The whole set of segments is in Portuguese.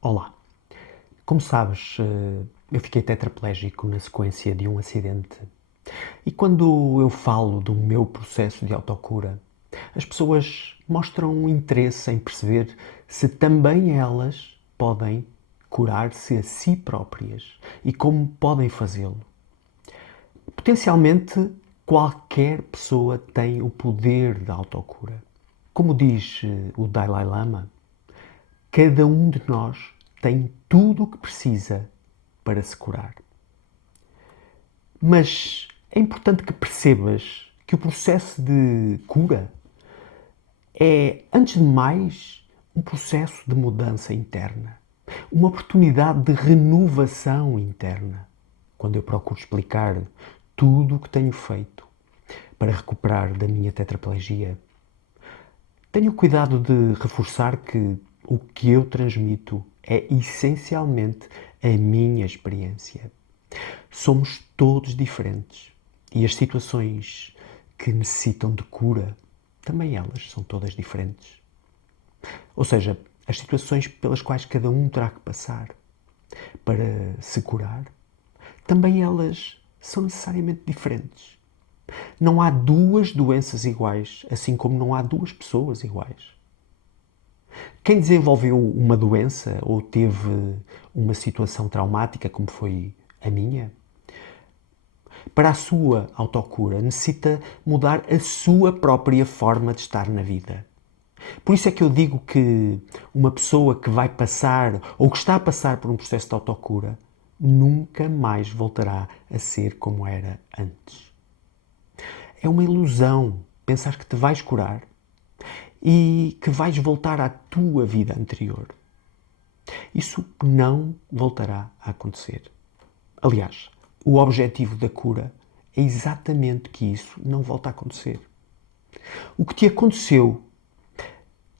Olá. Como sabes, eu fiquei tetraplégico na sequência de um acidente. E quando eu falo do meu processo de autocura, as pessoas mostram um interesse em perceber se também elas podem curar-se a si próprias e como podem fazê-lo. Potencialmente, qualquer pessoa tem o poder da autocura. Como diz o Dalai Lama, cada um de nós tem tudo o que precisa para se curar. Mas é importante que percebas que o processo de cura é, antes de mais, um processo de mudança interna, uma oportunidade de renovação interna. Quando eu procuro explicar tudo o que tenho feito para recuperar da minha tetraplegia, tenho cuidado de reforçar que o que eu transmito é essencialmente a minha experiência. Somos todos diferentes e as situações que necessitam de cura, também elas são todas diferentes. Ou seja, as situações pelas quais cada um terá que passar para se curar, também elas são necessariamente diferentes. Não há duas doenças iguais, assim como não há duas pessoas iguais. Quem desenvolveu uma doença ou teve uma situação traumática, como foi a minha, para a sua autocura necessita mudar a sua própria forma de estar na vida. Por isso é que eu digo que uma pessoa que vai passar ou que está a passar por um processo de autocura nunca mais voltará a ser como era antes. É uma ilusão pensar que te vais curar e que vais voltar à tua vida anterior. Isso não voltará a acontecer. Aliás, o objetivo da cura é exatamente que isso não volte a acontecer. O que te aconteceu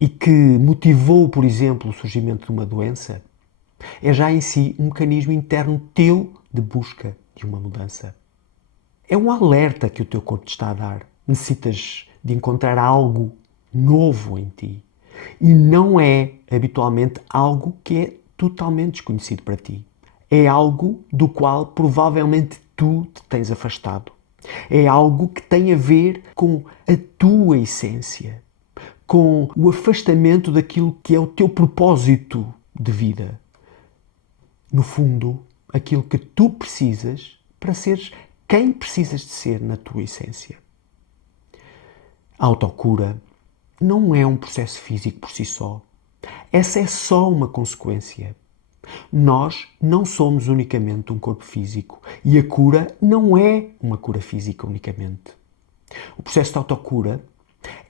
e que motivou, por exemplo, o surgimento de uma doença é já em si um mecanismo interno teu de busca de uma mudança. É um alerta que o teu corpo te está a dar. Necessitas de encontrar algo novo em ti. E não é habitualmente algo que é totalmente desconhecido para ti. É algo do qual provavelmente tu te tens afastado. É algo que tem a ver com a tua essência, com o afastamento daquilo que é o teu propósito de vida. No fundo, aquilo que tu precisas para seres quem precisas de ser na tua essência. A autocura não é um processo físico por si só. Essa é só uma consequência. Nós não somos unicamente um corpo físico e a cura não é uma cura física unicamente. O processo de autocura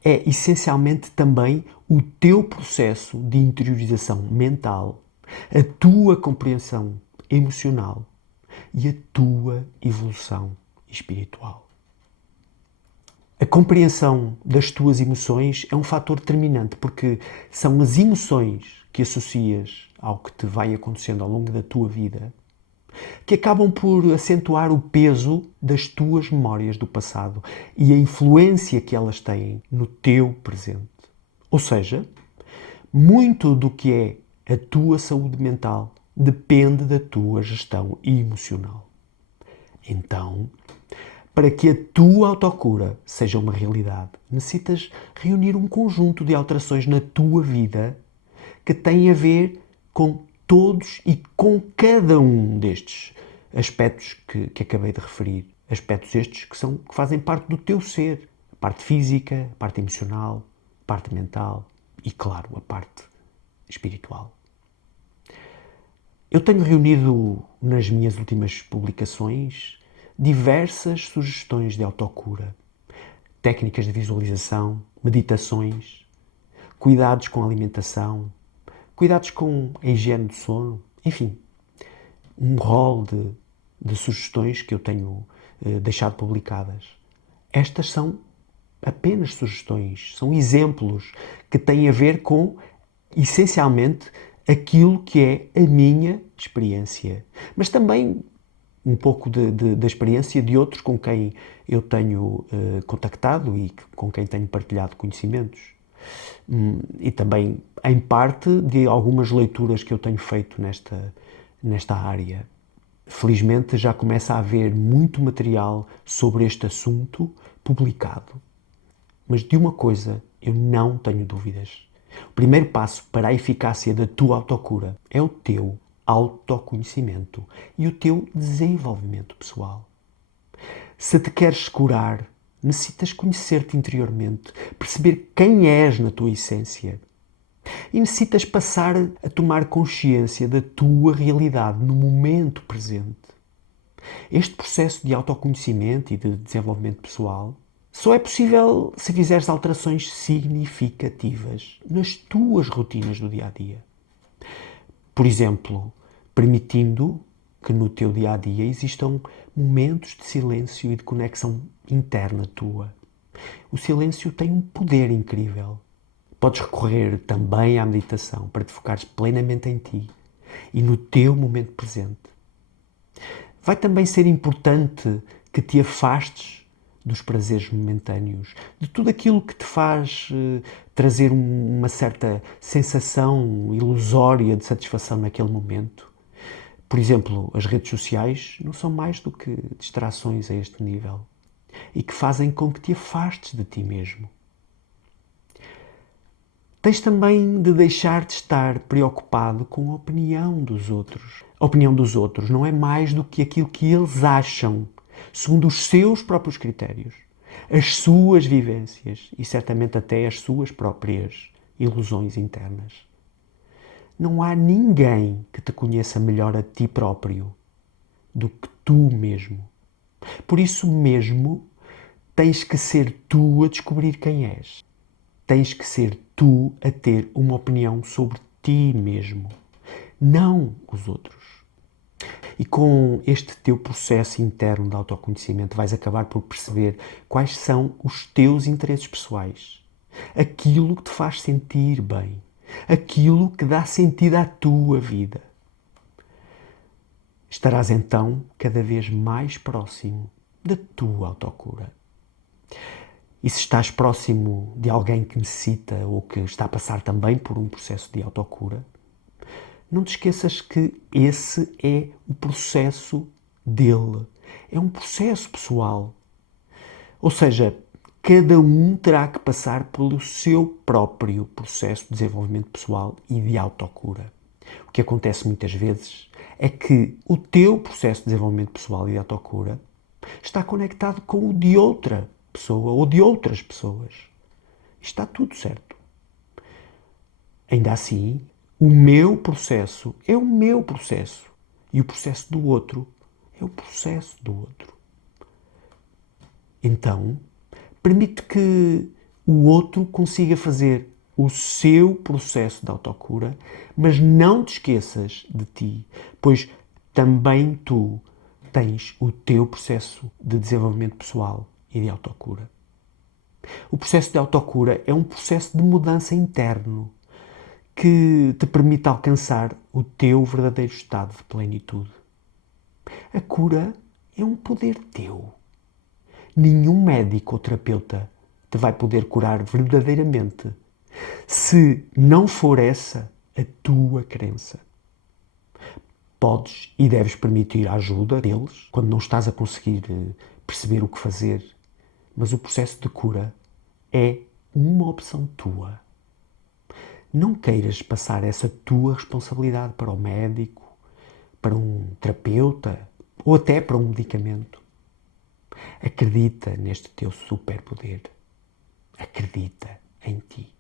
é essencialmente também o teu processo de interiorização mental, a tua compreensão emocional e a tua evolução espiritual. A compreensão das tuas emoções é um fator determinante porque são as emoções que associas ao que te vai acontecendo ao longo da tua vida que acabam por acentuar o peso das tuas memórias do passado e a influência que elas têm no teu presente. Ou seja, muito do que é a tua saúde mental depende da tua gestão emocional. Então, para que a tua autocura seja uma realidade, necessitas reunir um conjunto de alterações na tua vida que têm a ver com todos e com cada um destes aspectos que acabei de referir. Aspectos estes que fazem parte do teu ser. A parte física, a parte emocional, a parte mental e, claro, a parte espiritual. Eu tenho reunido nas minhas últimas publicações diversas sugestões de autocura, técnicas de visualização, meditações, cuidados com a alimentação, cuidados com a higiene do sono, enfim, um rol de sugestões que eu tenho deixado publicadas. Estas são apenas sugestões, são exemplos que têm a ver com, essencialmente, aquilo que é a minha experiência, mas também um pouco da experiência de outros com quem eu tenho contactado e com quem tenho partilhado conhecimentos. E também, em parte, de algumas leituras que eu tenho feito nesta área. Felizmente já começa a haver muito material sobre este assunto publicado. Mas de uma coisa eu não tenho dúvidas. O primeiro passo para a eficácia da tua autocura é o teu autoconhecimento e o teu desenvolvimento pessoal. Se te queres curar, necessitas conhecer-te interiormente, perceber quem és na tua essência. E necessitas passar a tomar consciência da tua realidade no momento presente. Este processo de autoconhecimento e de desenvolvimento pessoal só é possível se fizeres alterações significativas nas tuas rotinas do dia a dia. Por exemplo, permitindo que no teu dia a dia existam momentos de silêncio e de conexão interna tua. O silêncio tem um poder incrível. Podes recorrer também à meditação para te focares plenamente em ti e no teu momento presente. Vai também ser importante que te afastes dos prazeres momentâneos, de tudo aquilo que te faz trazer uma certa sensação ilusória de satisfação naquele momento. Por exemplo, as redes sociais não são mais do que distrações a este nível e que fazem com que te afastes de ti mesmo. Tens também de deixar de estar preocupado com a opinião dos outros. A opinião dos outros não é mais do que aquilo que eles acham, segundo os seus próprios critérios, as suas vivências e certamente até as suas próprias ilusões internas. Não há ninguém que te conheça melhor a ti próprio do que tu mesmo. Por isso mesmo, tens que ser tu a descobrir quem és. Tens que ser tu a ter uma opinião sobre ti mesmo, não os outros. E com este teu processo interno de autoconhecimento vais acabar por perceber quais são os teus interesses pessoais, aquilo que te faz sentir bem, aquilo que dá sentido à tua vida. Estarás então cada vez mais próximo da tua autocura. E se estás próximo de alguém que necessita ou que está a passar também por um processo de autocura, não te esqueças que esse é o processo dele. É um processo pessoal. Ou seja, cada um terá que passar pelo seu próprio processo de desenvolvimento pessoal e de autocura. O que acontece muitas vezes é que o teu processo de desenvolvimento pessoal e de autocura está conectado com o de outra pessoa ou de outras pessoas. Está tudo certo. Ainda assim, o meu processo é o meu processo e o processo do outro é o processo do outro. Então, permite que o outro consiga fazer o seu processo de autocura, mas não te esqueças de ti, pois também tu tens o teu processo de desenvolvimento pessoal e de autocura. O processo de autocura é um processo de mudança interno que te permite alcançar o teu verdadeiro estado de plenitude. A cura é um poder teu. Nenhum médico ou terapeuta te vai poder curar verdadeiramente se não for essa a tua crença. Podes e deves permitir a ajuda deles quando não estás a conseguir perceber o que fazer, mas o processo de cura é uma opção tua. Não queiras passar essa tua responsabilidade para o médico, para um terapeuta ou até para um medicamento. Acredita neste teu superpoder. Acredita em ti.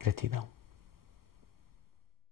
Gratidão.